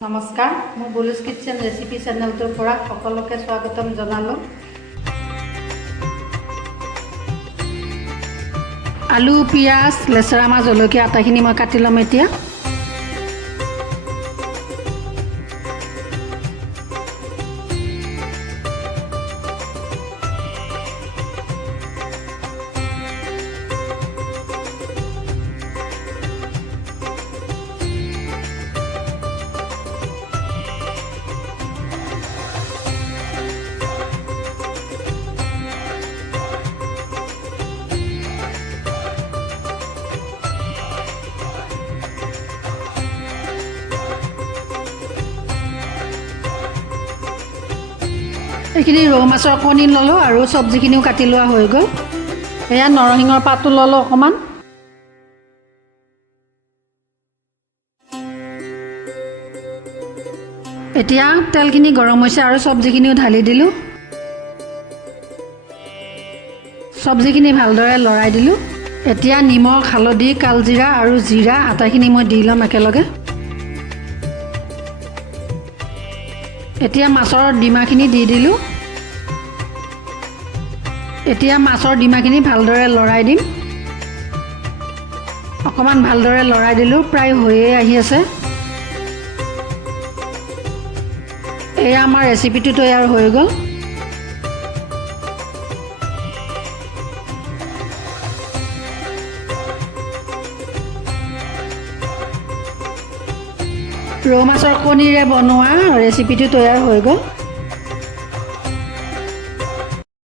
নমস্কাৰ, মই বুলুছ kitchen recipe চেনেলটোৰ পৰা সকলোকে স্বাগতম জনালোঁ। আলু, পিঁয়াজ, লেচেৰা মাহ, জলকীয়া আটাইখিনি মই কাটি ল'ম এতিয়া। এইখিনি ৰৌ মাছৰ কণী ল'লোঁ আৰু চব্জিখিনিও কাটি লোৱা হৈ গ'ল। এয়া নৰসিংহৰ পাতো ল'লোঁ অকণমান। এতিয়া তেলখিনি গৰম হৈছে আৰু চব্জিখিনিও ঢালি দিলোঁ। চব্জিখিনি ভালদৰে লৰাই দিলোঁ। এতিয়া নিমখ, হালধি, কালজিৰা আৰু জিৰা আটাইখিনি মই দি ল'ম একেলগে। এতিয়া মাছৰ ডিমাখিনি দি দিলোঁ। এতিয়া মাছৰ ডিমাখিনি ভালদৰে লৰাই দিম। অকণমান ভালদৰে লৰাই দিলোঁ, প্ৰায় হৈয়ে আহি আছে। এয়া আমাৰ ৰেচিপিটো তৈয়াৰ হৈ গ'ল। ৰৌ মাছৰ কণীৰে বনোৱা ৰেচিপিটো তৈয়াৰ হৈ গ'ল।